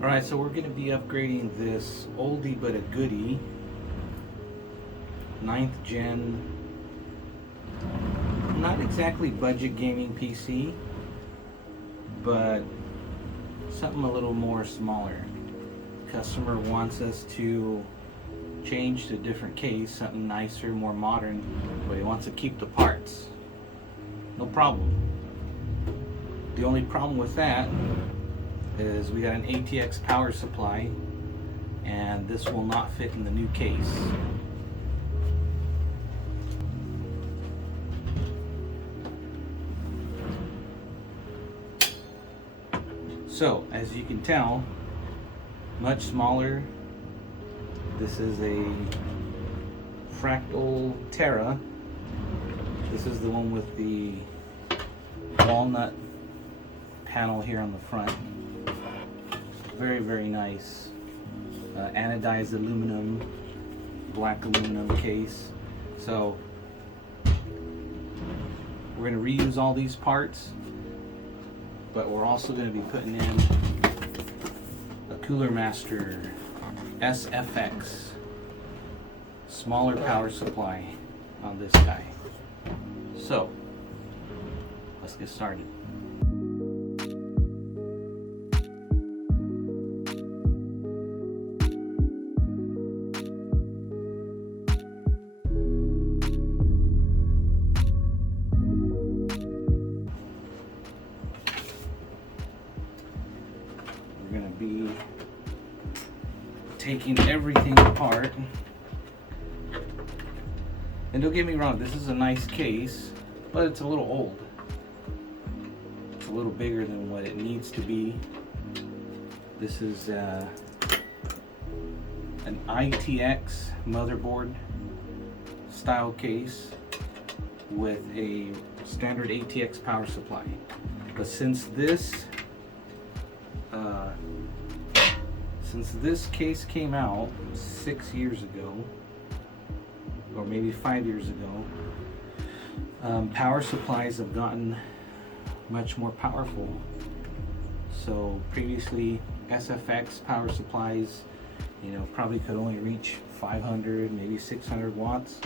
Alright, so we're going to be upgrading this oldie but a goodie 9th gen, not exactly budget gaming PC, but something a little more smaller. Customer wants us to change to a different case, something nicer, more modern, but he wants to keep the parts. No problem. The only problem with that is we got an ATX power supply and this will not fit in the new case. So as you can tell, much smaller. This is a Fractal Terra. This is the one with the walnut panel here on the front. Very, very nice. Anodized aluminum, black aluminum case. So we're going to reuse all these parts, but we're also going to be putting in a Cooler Master SFX smaller power supply on this guy. So let's get started. We're going to be taking everything apart. And don't get me wrong, this is a nice case, but it's a little old. It's a little bigger than what it needs to be. This is an ITX motherboard style case with a standard ATX power supply. But since this case came out 6 years ago, or maybe 5 years ago, power supplies have gotten much more powerful. So previously SFX power supplies, probably could only reach 500, maybe 600 watts.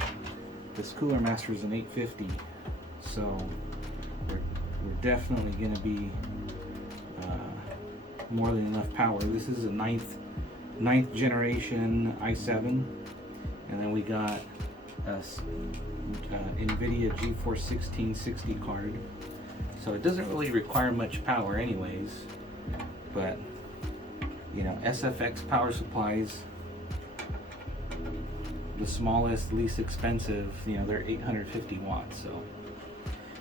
This Cooler Master is an 850, so we're definitely going to be more than enough power. This is a ninth generation i7, and then we got a NVIDIA GeForce 1660 card, so it doesn't really require much power anyways. But SFX power supplies, the smallest, least expensive, they're 850 watts. So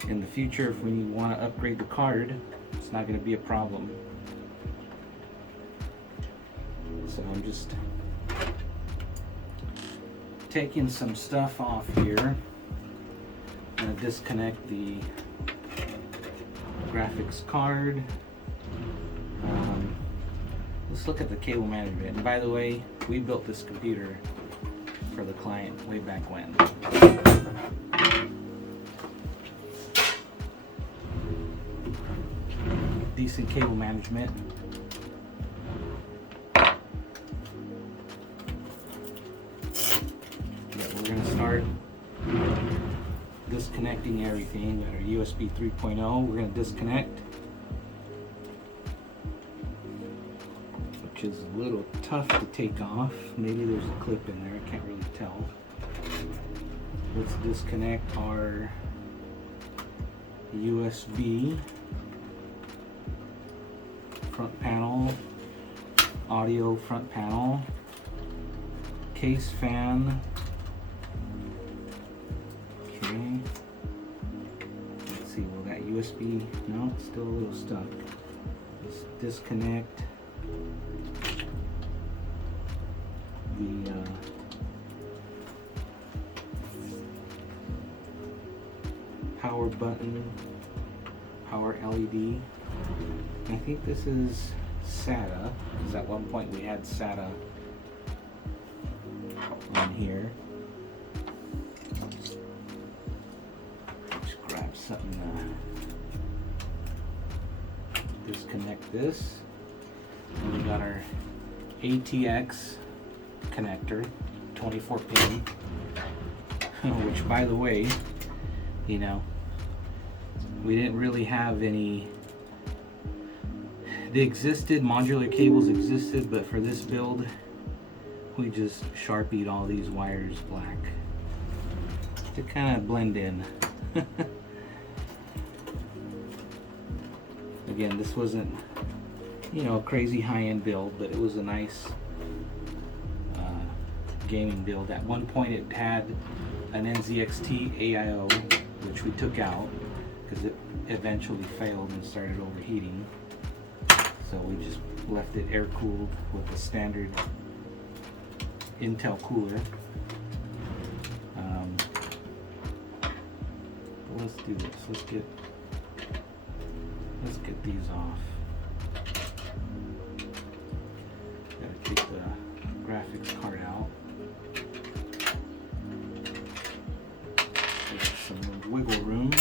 in the future, if we want to upgrade the card, it's not going to be a problem. So I'm just taking some stuff off here. I'm going to disconnect the graphics card. Let's look at the cable management. And by the way, we built this computer for the client way back when. Decent cable management. We're going to start disconnecting everything. We got our USB 3.0. We're going to disconnect, which is a little tough to take off. Maybe there's a clip in there, I can't really tell. Let's disconnect our USB front panel, audio front panel, case fan. Okay, let's see, will that USB, no, it's still a little stuck. Let's disconnect the power button, power LED. I think this is SATA, because at one point we had SATA on here. Just grab something to disconnect this. And we got our ATX connector, 24 pin, which by the way, you know, we didn't really have any. They existed, modular cables existed, but for this build, we just Sharpied all these wires black to kind of blend in. Again, this wasn't, you know, a crazy high-end build, but it was a nice gaming build. At one point it had an NZXT AIO, which we took out because it eventually failed and started overheating. So we just left it air-cooled with a standard Intel cooler. But let's do this. Let's get these off. Gotta take the graphics card out. There's some wiggle room.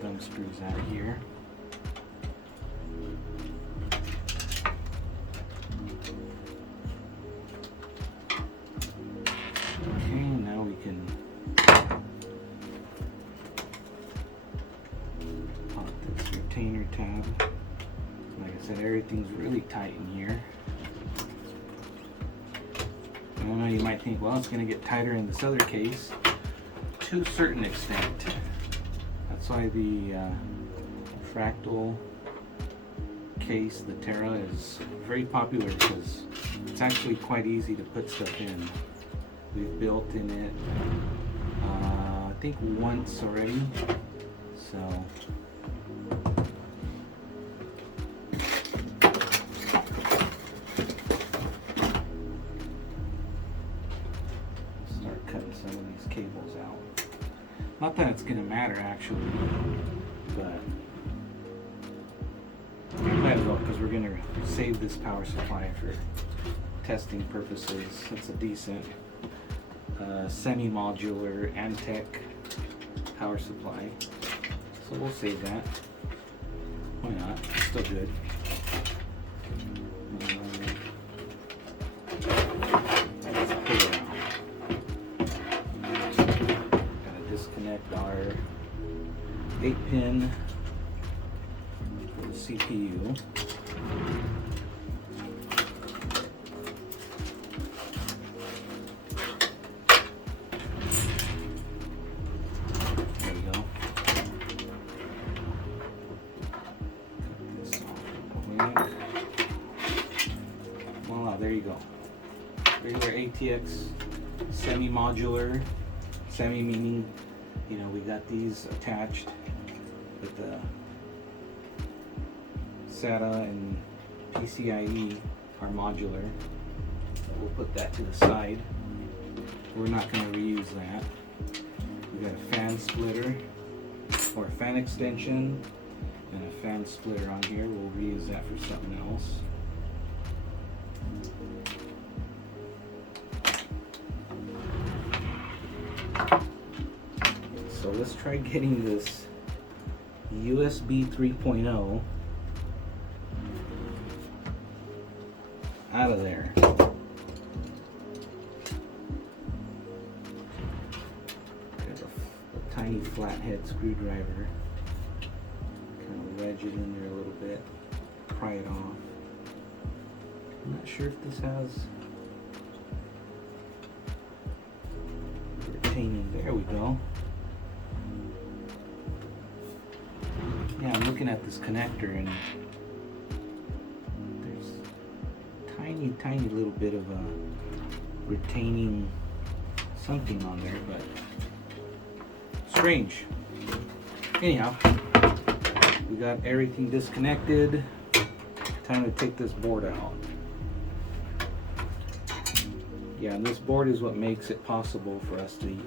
Thumb screws out of here. Okay, now we can pop this retainer tab. Like I said, everything's really tight in here. I don't know, you might think, well, it's going to get tighter in this other case. To a certain extent. That's why the Fractal case, the Terra, is very popular because it's actually quite easy to put stuff in. We've built in it, I think once already, so. Start cutting some of these cables out. Not that it's going to matter actually, but might as well, because we're going to save this power supply for testing purposes. It's a decent semi-modular Antec power supply, so we'll save that. Why not? It's still good. Let's pull it out. Gotta disconnect our 8-pin for the CPU. Voila, there you go. Regular ATX semi-modular. Semi meaning, you know, we got these attached with the SATA and PCIe are modular. We'll put that to the side. We're not going to reuse that. We got a fan splitter or a fan extension and a fan splitter on here. We'll reuse that for something else. So let's try getting this USB 3.0 out of there. Got a tiny flathead screwdriver. Kind of wedge it in there a little bit, pry it off. I'm not sure if this has retaining. There we go. Yeah, I'm looking at this connector and there's tiny little bit of a retaining something on there, but strange. Anyhow, we got everything disconnected. Time to take this board out. Yeah, and this board is what makes it possible for us to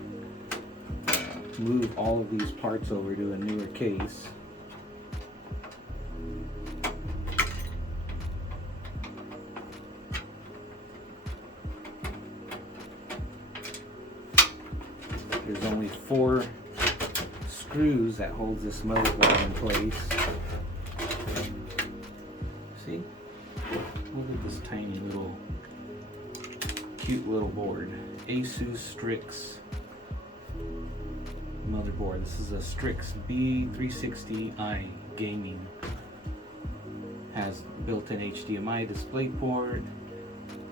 move all of these parts over to a newer case. There's only 4 screws that hold this motherboard in place. See? Look at this tiny little, cute little board. Asus Strix motherboard. This is a Strix B360i gaming. Has built-in HDMI display port,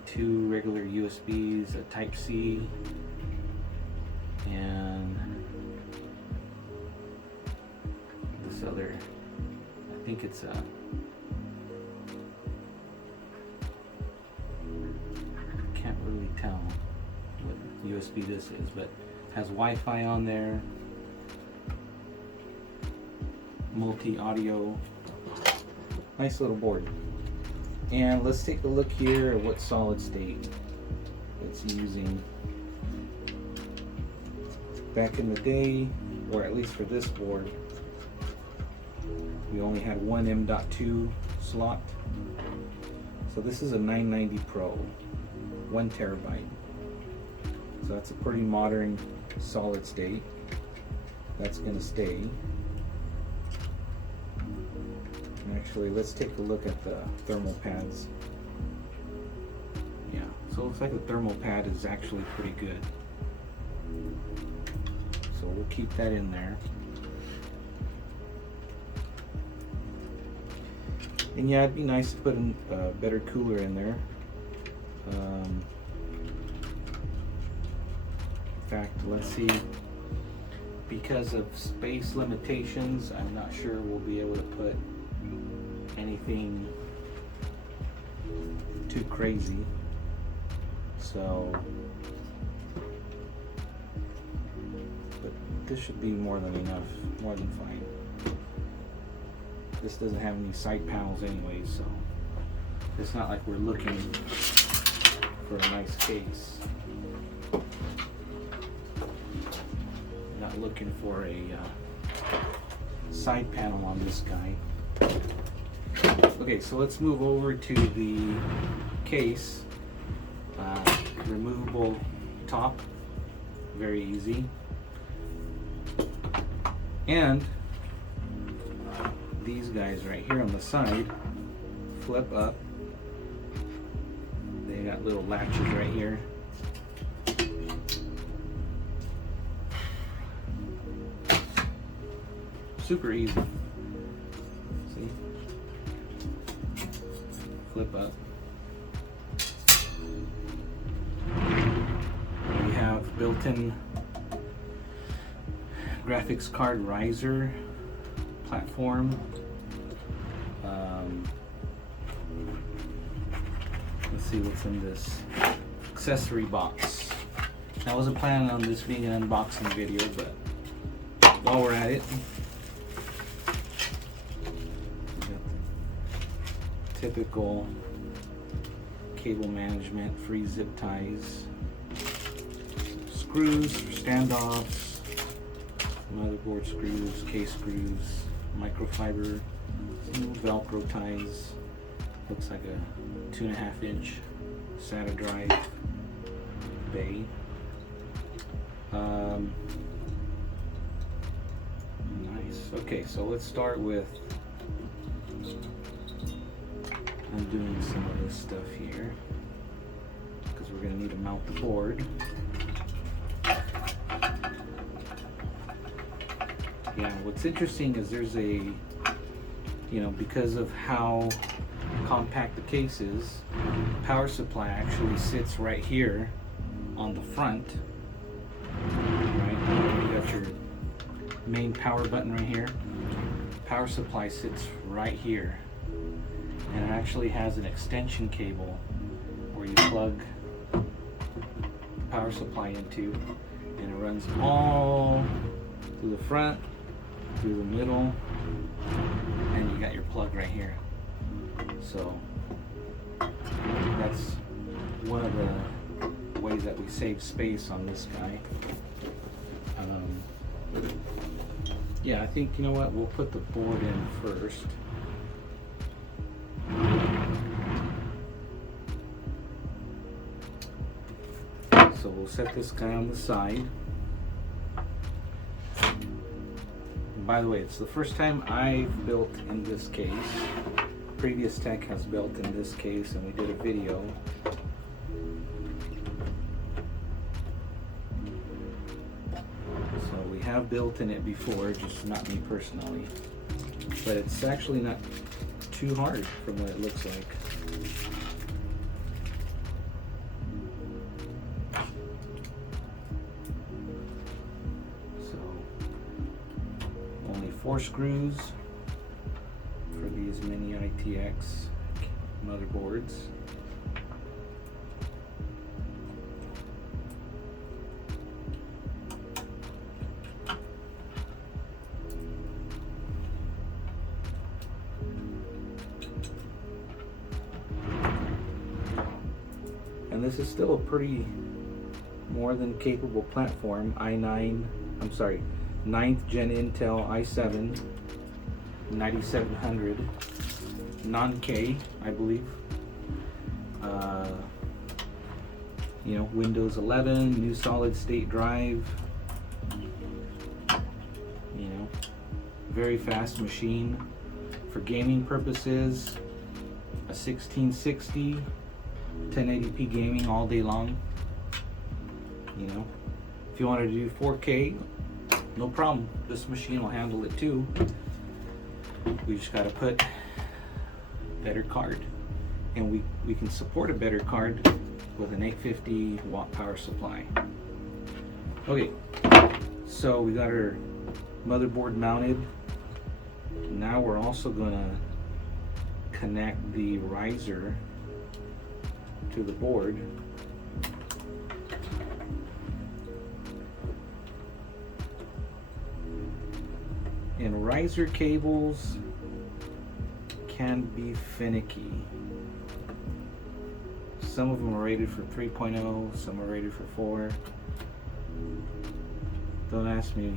2 regular USBs, a Type-C, and this other, I think it's a, can't really tell what USB this is, but has Wi-Fi on there, multi-audio, nice little board. And let's take a look here at what solid state it's using. Back in the day, or at least for this board, we only had one M.2 slot. So this is a 990 Pro, 1 terabyte. So that's a pretty modern solid state. That's going to stay. Actually, let's take a look at the thermal pads. Yeah, so it looks like the thermal pad is actually pretty good. So we'll keep that in there. And yeah, it'd be nice to put a better cooler in there. In fact, let's see. Because of space limitations, I'm not sure we'll be able to put anything too crazy. So, but this should be more than enough, more than fine. This doesn't have any side panels anyways, so it's not like we're looking for a nice case. We're not looking for a side panel on this guy. Okay, so let's move over to the case. Removable top, very easy. And these guys right here on the side flip up. They got little latches right here. Super easy. See? Flip up. We have built-in graphics card riser platform. Let's see what's in this accessory box. I wasn't planning on this being an unboxing video, but while we're at it, we got the typical cable management, free zip ties, screws for standoffs, motherboard screws, case screws, microfiber, some Velcro ties. Looks like a 2.5 inch SATA drive bay. Nice. Okay, so let's start with undoing some of this stuff here, because we're going to need to mount the board. Yeah, what's interesting is there's a, because of how compact the case is, power supply actually sits right here on the front. Right, you got your main power button right here. Power supply sits right here, and it actually has an extension cable where you plug the power supply into, and it runs all through the front, through the middle, and you got your plug right here. So that's one of the ways that we save space on this guy. Yeah, I think, you know what, we'll put the board in first. So we'll set this guy on the side. By the way, it's the first time I've built in this case. Previous tech has built in this case, and we did a video. So we have built in it before, just not me personally. But it's actually not too hard from what it looks like. So only 4 screws for these mini ITX motherboards. And this is still a pretty more than capable platform. i9, I'm sorry, 9th gen Intel i7 9700 non-K, I believe. You know, Windows 11, new solid state drive. You know, very fast machine. For gaming purposes, a 1660, 1080p gaming all day long. You know, if you wanted to do 4K, no problem. This machine will handle it too. We just got to put better card, and we can support a better card with an 850 watt power supply. Okay, so we got our motherboard mounted. Now we're also gonna connect the riser to the board. And riser cables can be finicky. Some of them are rated for 3.0, some are rated for 4. Don't ask me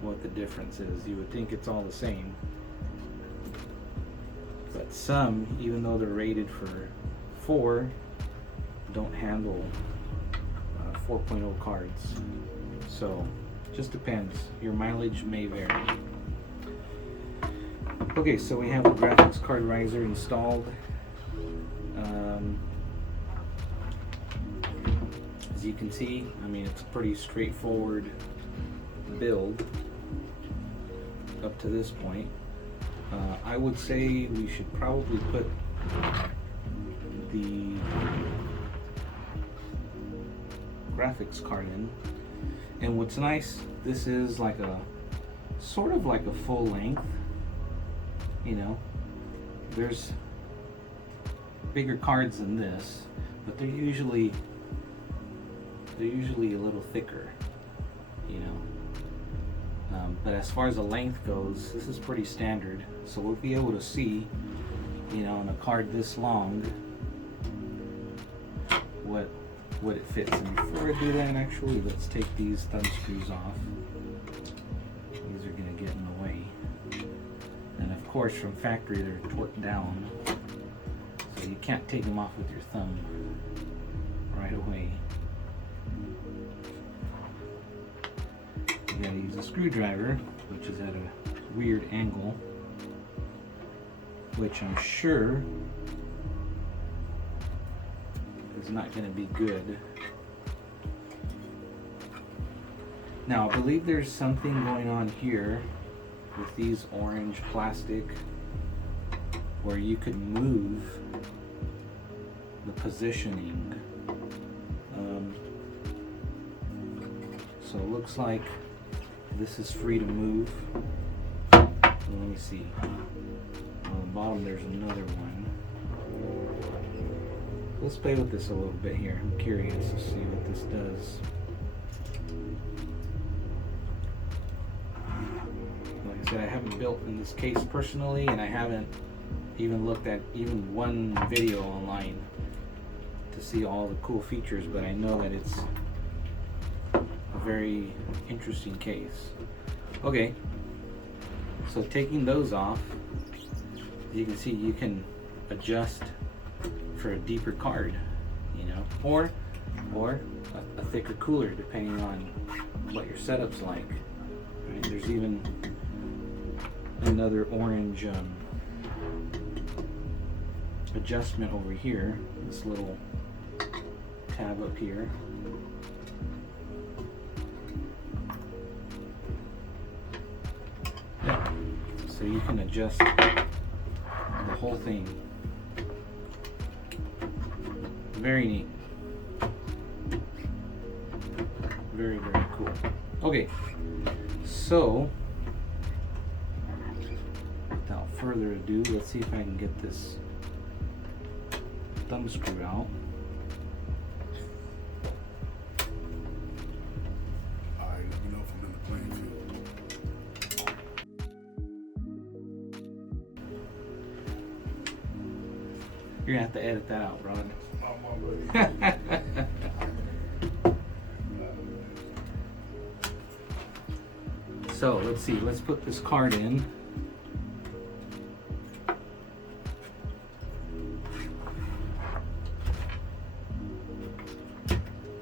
what the difference is. You would think it's all the same. But some, even though they're rated for 4, don't handle 4.0 cards. So, just depends. Your mileage may vary. Okay, so we have the graphics card riser installed. As you can see, I mean, it's a pretty straightforward build up to this point. I would say we should probably put the graphics card in. And what's nice, this is like a sort of like a full length. You know, there's bigger cards than this, but they're usually a little thicker, you know. But as far as the length goes, this is pretty standard. So we'll be able to see, you know, on a card this long, what it fits. And before I do that, actually, let's take these thumb screws off. These are gonna get in the way. And of course, from factory, they're torqued down, so you can't take them off with your thumb right away. You gotta use a screwdriver, which is at a weird angle, which I'm sure is not gonna be good. Now, I believe there's something going on here with these orange plastic where you could move the positioning. So it looks like this is free to move. Let me see. On the bottom there's another one. Let's play with this a little bit here. I'm curious to see what this does. Like I said, I haven't built in this case personally, and I haven't even looked at even one video online to see all the cool features, but I know that it's a very interesting case. Okay, so taking those off, you can see you can adjust for a deeper card, you know, or a thicker cooler, depending on what your setup's like. Right? There's even another orange adjustment over here, this little tab up here. Yeah. So you can adjust the whole thing. Very neat. Very, very cool. Okay, so without further ado, let's see if I can get this thumb screw out. Alright, let me know if I'm in the playing field. You're gonna have to edit that out, Rod. I'm already. So let's see, let's put this card in.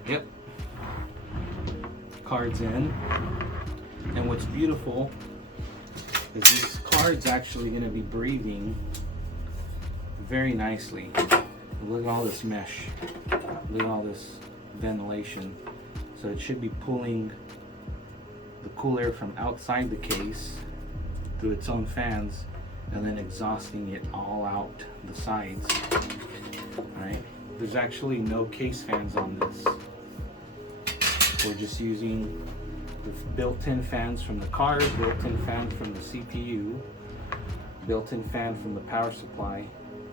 Yep. Card's in. And what's beautiful is this card's actually going to be breathing very nicely. Look at all this mesh. Look at all this ventilation. So it should be pulling the cool air from outside the case through its own fans and then exhausting it all out the sides. Alright, there's actually no case fans on this. We're just using the built-in fans from the card, built-in fan from the CPU, built-in fan from the power supply,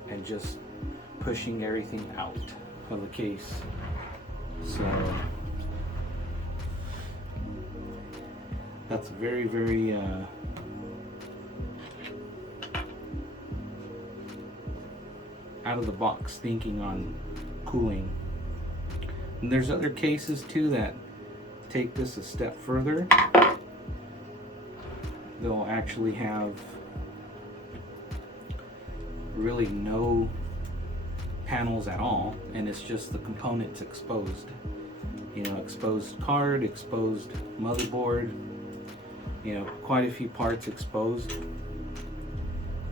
and just pushing everything out of the case. So that's very, very out of the box thinking on cooling. And there's other cases too that take this a step further. They'll actually have really no panels at all, and it's just the components exposed. You know, exposed card, exposed motherboard, you know, quite a few parts exposed,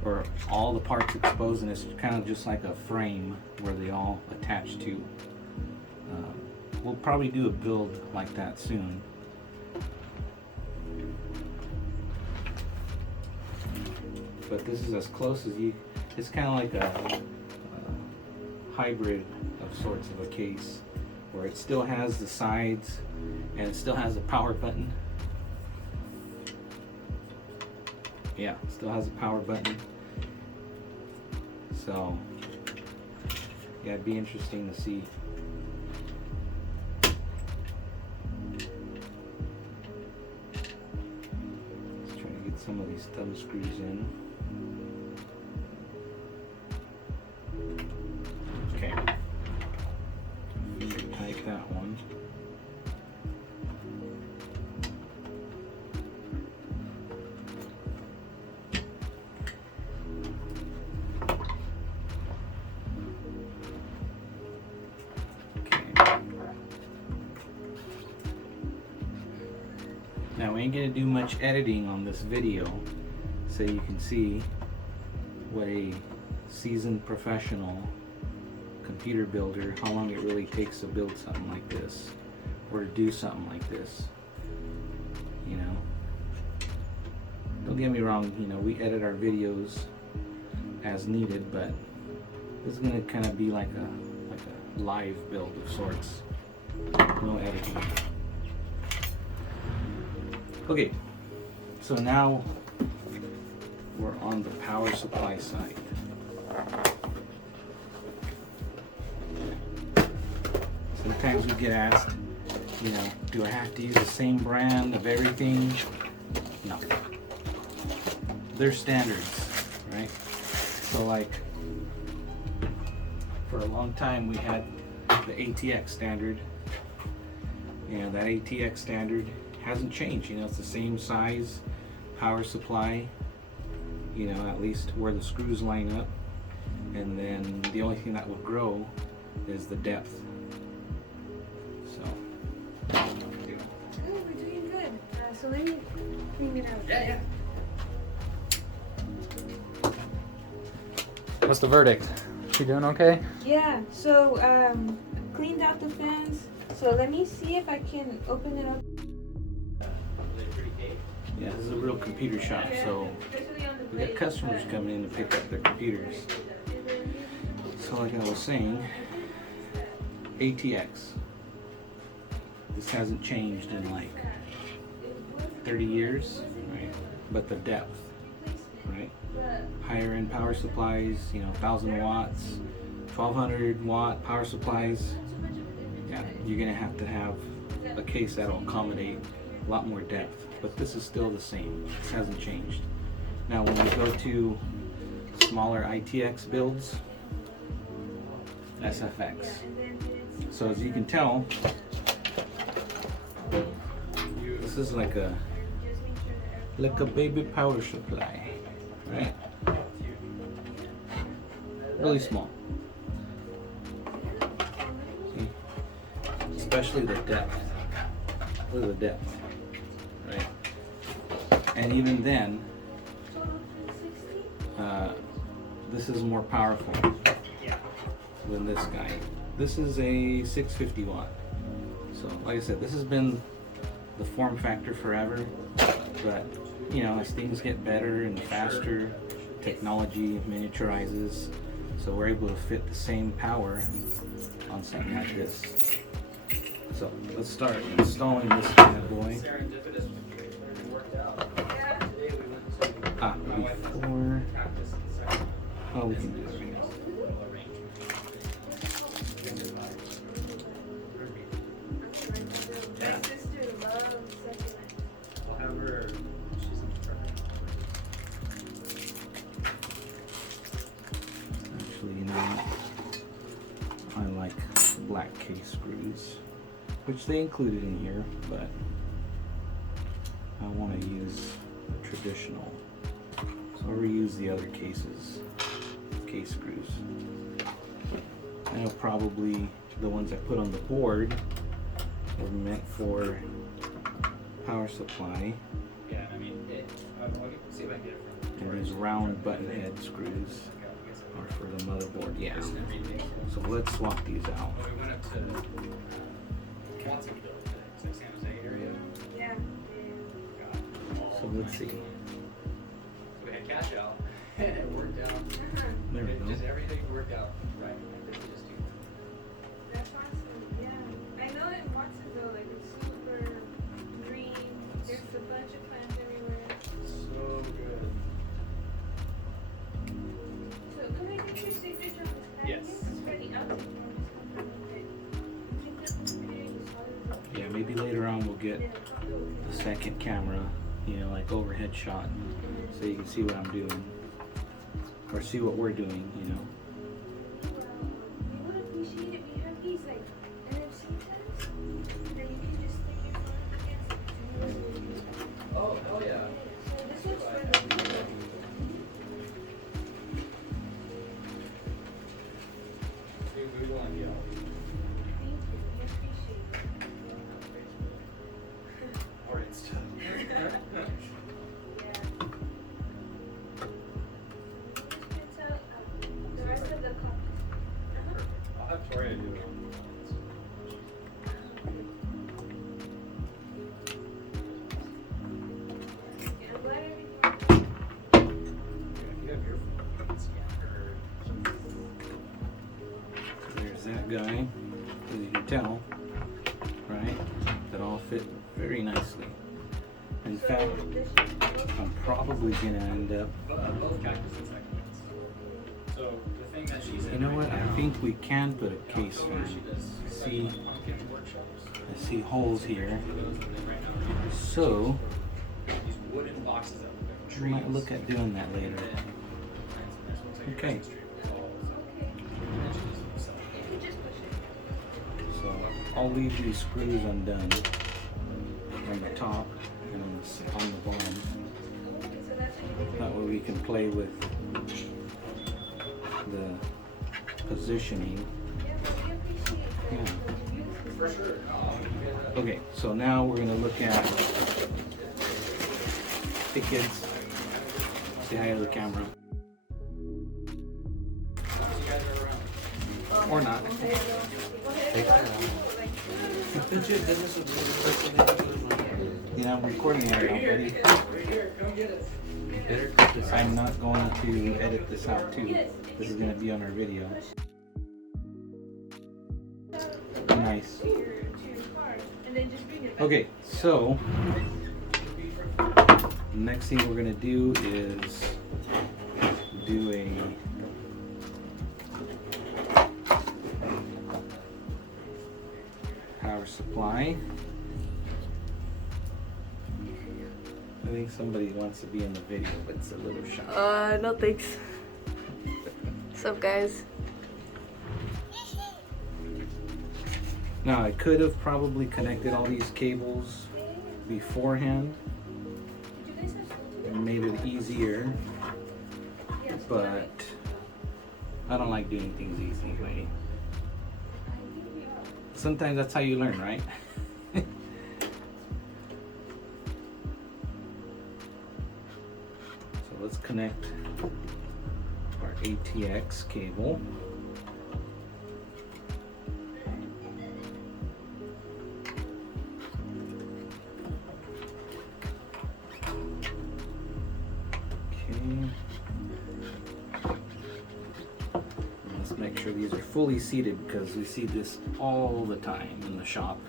or all the parts exposed, and it's kind of just like a frame where they all attach to. We'll probably do a build like that soon. But this is as close as you, it's kind of like a hybrid of sorts of a case where it still has the sides and it still has a power button. Yeah, still has a power button. So yeah, it'd be interesting to see. Let's try to get some of these thumb screws in. Okay. Finger tight that one. Now we ain't gonna do much editing on this video, so you can see what a seasoned professional computer builder, how long it really takes to build something like this, or to do something like this. You know, don't get me wrong, you know, we edit our videos as needed, but this is gonna kind of be like a live build of sorts. No editing. Okay, so now we're on the power supply side. Sometimes we get asked, you know, do I have to use the same brand of everything? No. They're standards, right? So like, for a long time we had the ATX standard. You know, that ATX standard hasn't changed. You know, it's the same size power supply, you know, at least where the screws line up, and then the only thing that will grow is the depth. So Oh, we're doing good. So let me clean it out. yeah. What's the verdict? You doing okay? Yeah, so cleaned out the fans. So let me see if I can open it up. Yeah, this is a real computer shop, so we got customers coming in to pick up their computers. So like I was saying, ATX. This hasn't changed in like 30 years, right? But the depth, right? Higher end power supplies, 1,000 watts, 1,200 watt power supplies. Yeah, you're gonna have to have a case that'll accommodate a lot more depth. But this is still the same. This hasn't changed. Now, when we go to smaller ITX builds, SFX. So as you can tell, this is like a baby power supply, right? Really small. See? Especially the depth. Look at the depth, right? And even then, this is more powerful than this guy. This is a 650 watt. So like I said, this has been the form factor forever, but as things get better and faster, technology miniaturizes, so we're able to fit the same power on something like this. So let's start installing this bad boy. Before, we can do it right now. Actually, I like black case screws, which they included in here, but I want to use traditional. So I'll reuse the other case screws. I know probably the ones I put on the board were meant for power supply. Yeah, I mean, I'll see if I can get it from. And these round button head screws are for the motherboard. Yeah. So let's swap these out. We went up to Watsonville, San Jose area. Yeah. So let's see. We had cash out, and it worked out. There we go. Just everything worked out right. I think we just do. That's awesome. Yeah. I know in Watsonville, like it's super green. There's a bunch of plants everywhere. So good. So can I get your signature on this? Yes. It's ready out. Yeah, maybe later on we'll get the second camera, like overhead shot, so you can see what I'm doing, or see what we're doing, We would appreciate it. We have these like NFC tags that you can just stick your phone against. Oh, hell yeah. So this one's for the We want to be out. Thank you. We appreciate it. Or it's tough. Yeah. Print out the rest of the copies. I'll have Tori do it on Yeah, I'm glad everything. If you have your phone, scanner. There's that guy, as you can tell, right? That all fit very nicely. In fact, I'm probably gonna end up. Both cactus and succulents. So the thing that she's You know what? I think we can put a case she fan. does See, pumpkin workshops. I see holes here, For those that they right now. so These wooden boxes of we might look at doing that later. Okay. So I'll leave these screws undone on the top and on the bottom. That way we can play with the positioning. Yeah. For sure. Okay, so now we're gonna look at. Hey kids, say hi to the camera. Or not. Take that out. Yeah, I'm recording it right now, buddy. Better cut this I'm not going to edit this out too. This is going to be on our video. Nice. Okay, so next thing we're going to do is do a power supply. I think somebody wants to be in the video, but it's a little shy. No thanks. What's up, guys? Now I could have probably connected all these cables beforehand and made it easier, but I don't like doing things easy way. Sometimes that's how you learn, right? So let's connect our ATX cable. Let's make sure these are fully seated because we see this all the time in the shop.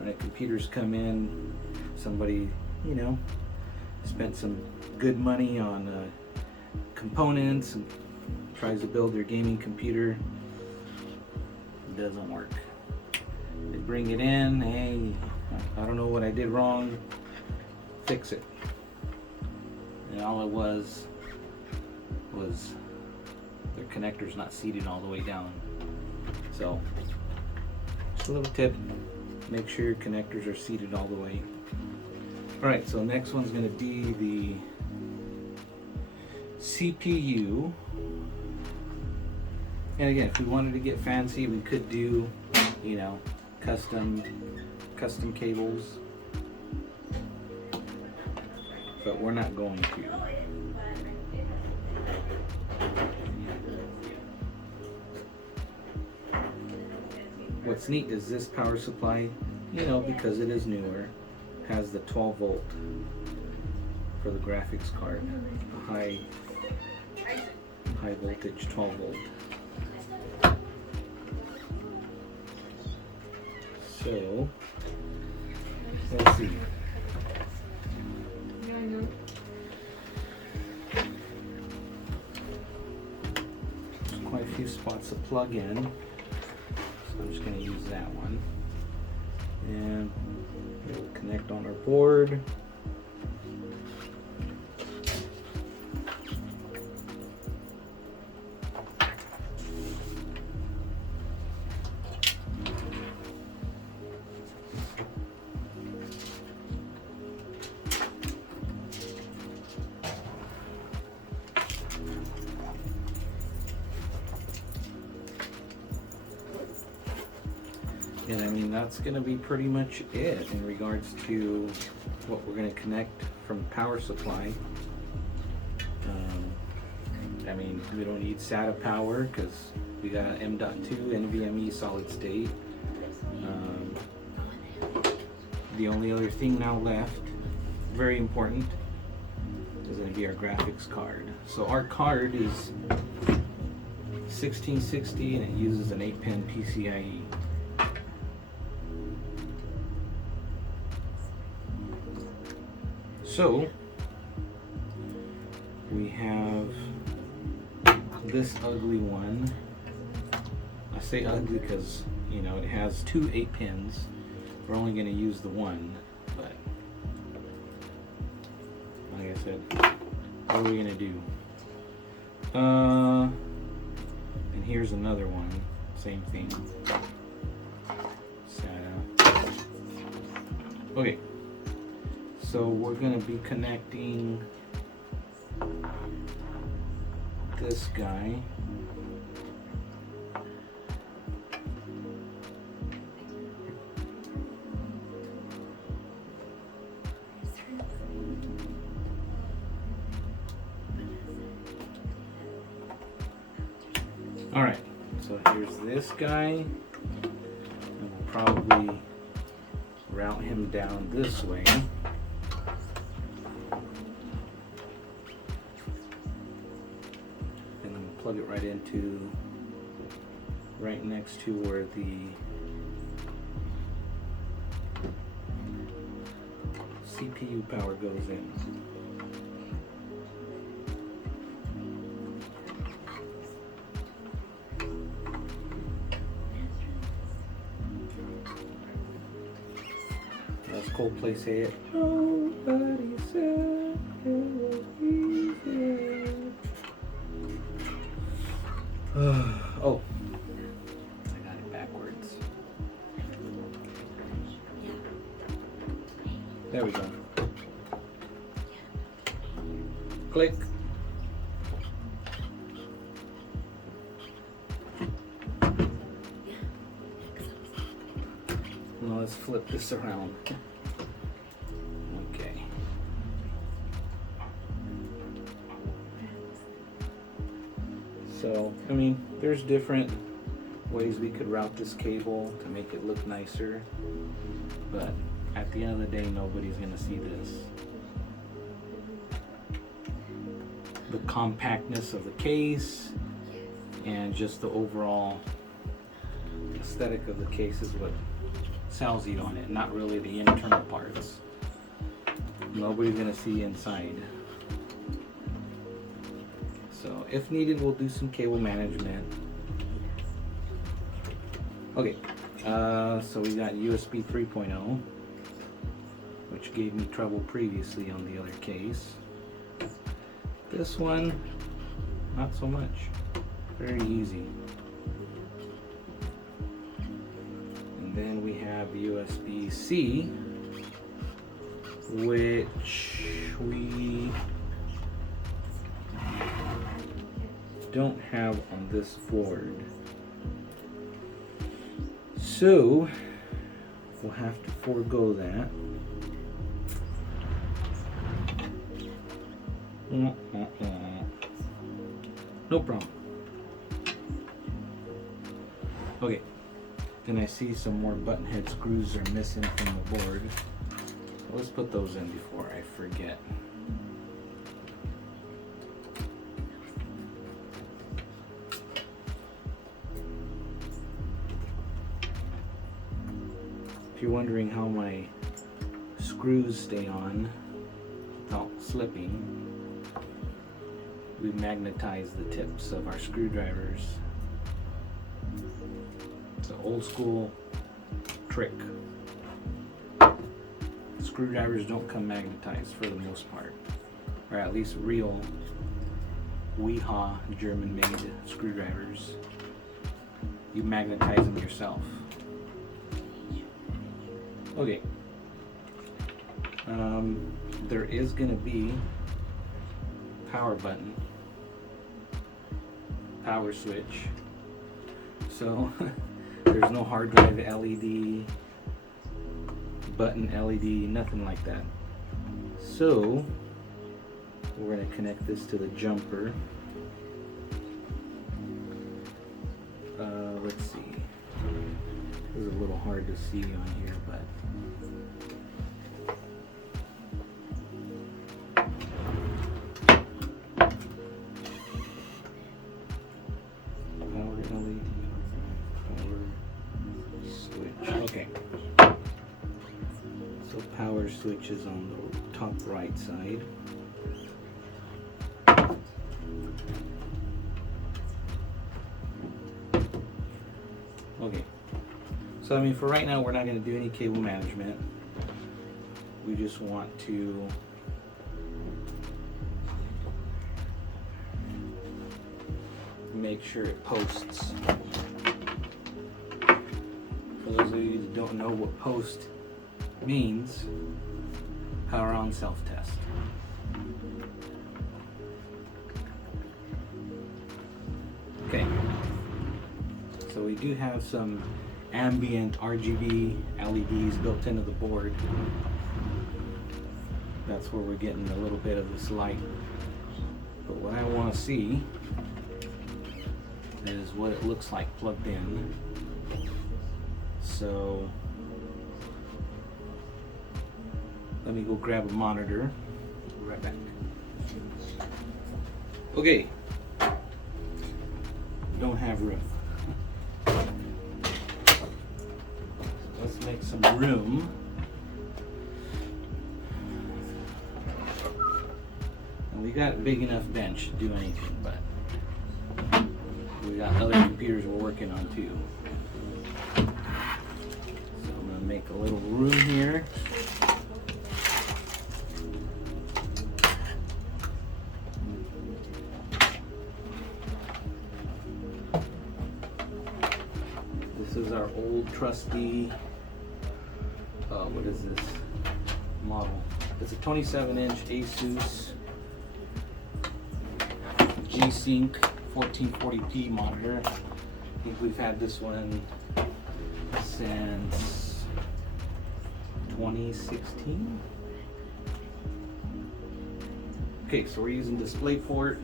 Right, computers come in, somebody, you know, spent some good money on components and tries to build their gaming computer. It doesn't work. They bring it in, hey, I don't know what I did wrong, fix it. And all it was their connector's not seated all the way down. So, just a little tip, make sure your connectors are seated all the way. Alright, so next one's going to be the CPU. And again, if we wanted to get fancy, we could do, you know, custom cables. But we're not going to. What's neat is this power supply, you know, because it is newer, has the 12 volt for the graphics card, a high voltage 12 volt. So let's see. There's quite a few spots to plug in. So I'm just going to use that one, and we'll connect on our board. And I mean, that's going to be pretty much it in regards to what we're going to connect from the power supply. I mean, we don't need SATA power because we got an M.2 NVMe solid state. The only other thing now left, very important, is going to be our graphics card. So our card is 1660 and it uses an 8-pin PCIe. So we have this ugly one. I say ugly because, you know, it has two 8 pins. We're only going to use the one, but like I said, what are we going to do? And here's another one, same thing. SATA. Okay. So we're going to be connecting this guy. All right. So here's this guy, and we'll probably route him down this way. And then we'll plug it right into, right next to where the CPU power goes in. That's Coldplay say it. Nobody said it was easy. Oh, I got it backwards. There we go. Click. Now let's flip this around. Okay. So, I mean, there's different ways we could route this cable to make it look nicer, but at the end of the day, nobody's gonna see this. The compactness of the case and just the overall aesthetic of the case is what sells you on it, not really the internal parts. Nobody's gonna see inside. So if needed, we'll do some cable management. Okay, so we got USB 3.0, which gave me trouble previously on the other case. This one, not so much. Very easy. And then we have USB-C, which we don't have on this board. So we'll have to forego that. No problem. Okay, then I see some more button head screws are missing from the board. So let's put those in before I forget. If you're wondering how my screws stay on without slipping, we magnetize the tips of our screwdrivers. It's an old school trick. Screwdrivers don't come magnetized for the most part, or at least real Weehaw German made screwdrivers. You magnetize them yourself. Okay. There is gonna be power button, power switch. So there's no hard drive LED, button LED, nothing like that. So we're going to connect this to the jumper. Let's see. This is a little hard to see on here, but switch is on the top right side. Okay, so I mean for right now we're not going to do any cable management. We just want to make sure it posts. For those of you who don't know what post means, power on self-test. Okay, so we do have some ambient RGB LEDs built into the board. That's where we're getting a little bit of this light. But what I want to see is what it looks like plugged in. So let me go grab a monitor. Be right back. Okay. Don't have room. Let's make some room. And we got a big enough bench to do anything, but we got other computers we're working on too. So I'm gonna make a little room here. This is our old trusty, what is this model? It's a 27-inch Asus G-Sync 1440p monitor. I think we've had this one since 2016. Okay, so we're using DisplayPort,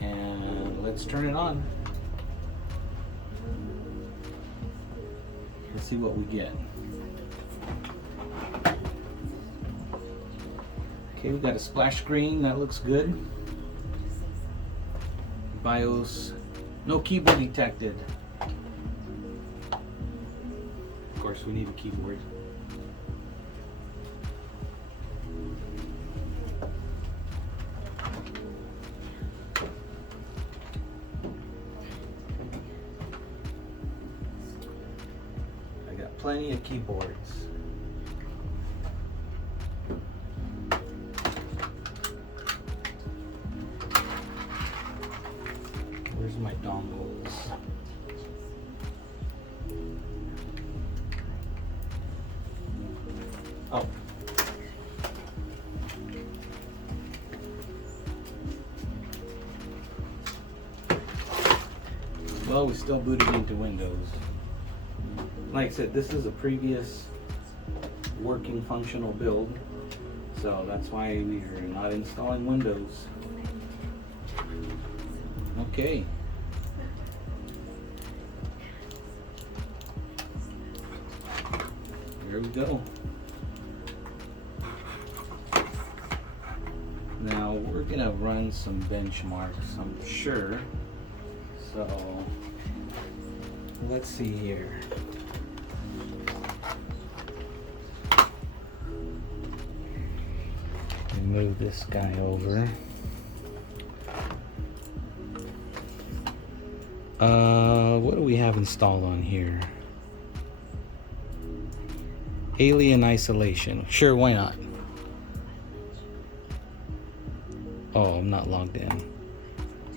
and let's turn it on. Let's see what we get. Okay, we got a splash screen, that looks good. BIOS, no keyboard detected. Of course, we need a keyboard. I got plenty of keyboards. Where's my dongles? Oh. Well, we still booted into Windows. Like I said, this is a previous working functional build, so that's why we are not installing Windows. Okay. Here we go. Now we're gonna run some benchmarks, I'm sure. So let's see here. Move this guy over. What do we have installed on here? Alien Isolation. Sure, why not? Oh, I'm not logged in.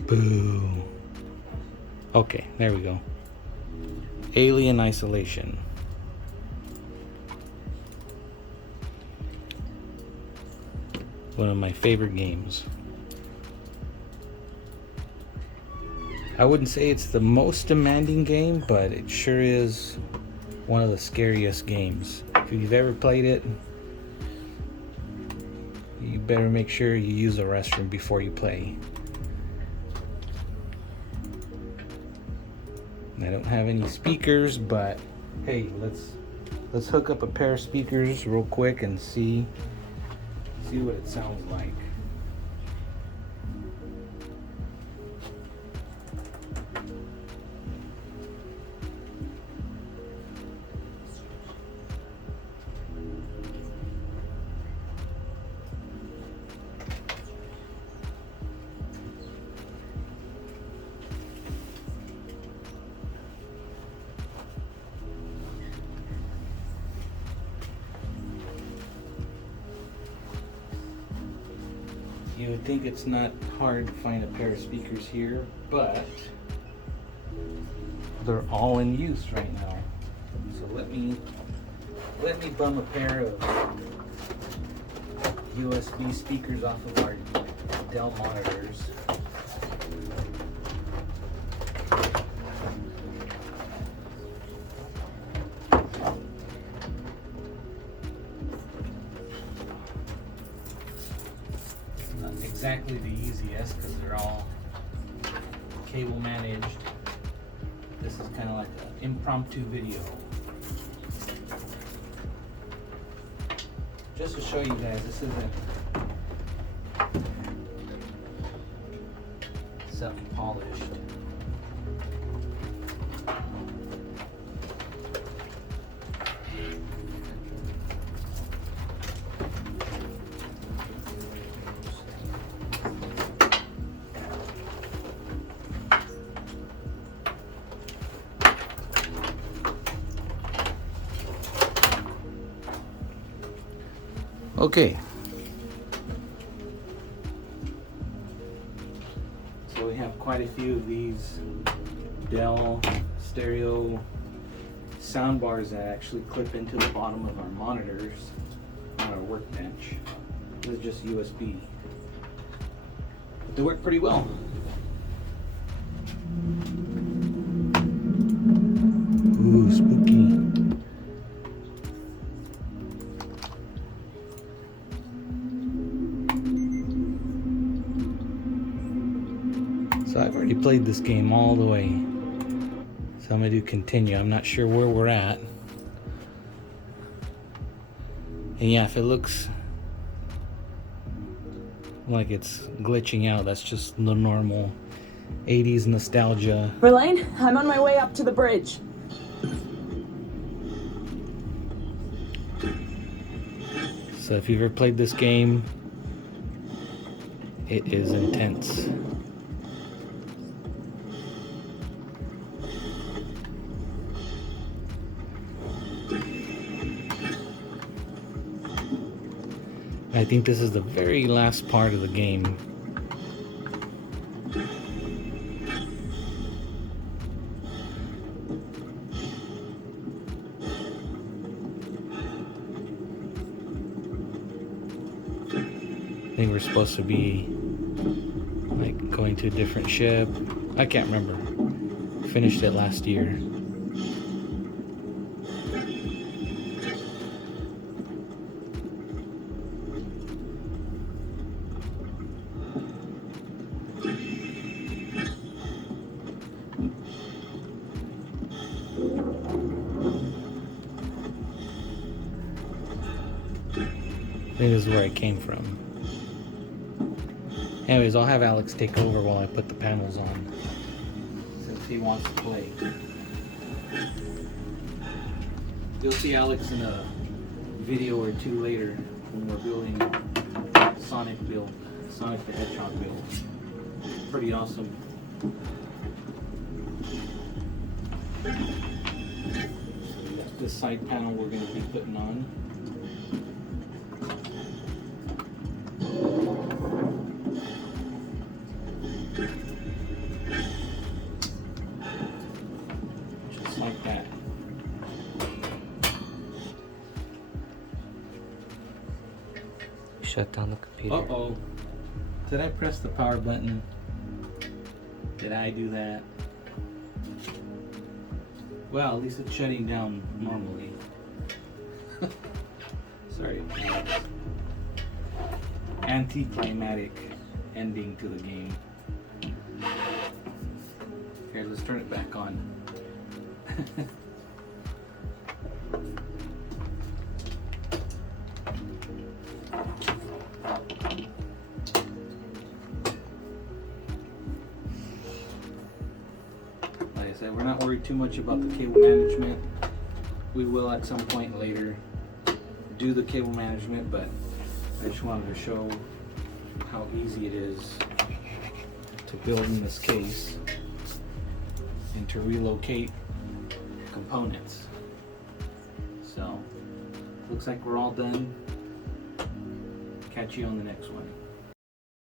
Boo. Okay, there we go. Alien Isolation. One of my favorite games. I wouldn't say it's the most demanding game, but it sure is one of the scariest games. If you've ever played it, you better make sure you use the restroom before you play. I don't have any speakers, but hey, let's hook up a pair of speakers real quick and see what it sounds like. You would think it's not hard to find a pair of speakers here, but they're all in use right now. So let me bum a pair of USB speakers off of our Dell monitors. Not exactly the easiest because they're all cable managed. This is kind of like an impromptu video. Just to show you guys, this isn't self-polished. Okay. So we have quite a few of these Dell stereo sound bars that actually clip into the bottom of our monitors on our workbench. This is just USB. But they work pretty well. Ooh, spooky. So I've already played this game all the way. So I'm gonna do continue. I'm not sure where we're at. And yeah, if it looks like it's glitching out, that's just the normal 80s nostalgia. Verlaine, I'm on my way up to the bridge. So if you've ever played this game, it is intense. I think this is the very last part of the game. I think we're supposed to be like going to a different ship. I can't remember. Finished it last year. I think this is where I came from. Anyways, I'll have Alex take over while I put the panels on, since he wants to play. You'll see Alex in a video or two later when we're building Sonic the Hedgehog build. Pretty awesome. This side panel we're going to be putting on. Just like that. Shut down the computer. Uh-oh. Did I press the power button? Did I do that? Well, at least it's shutting down normally. Sorry. Anticlimactic ending to the game. Here, let's turn it back on. Like I said, we're not worried too much about the cable management. We will at some point later do the cable management, but I just wanted to show how easy it is to build in this case and to relocate components. So, looks like we're all done. Catch you on the next one.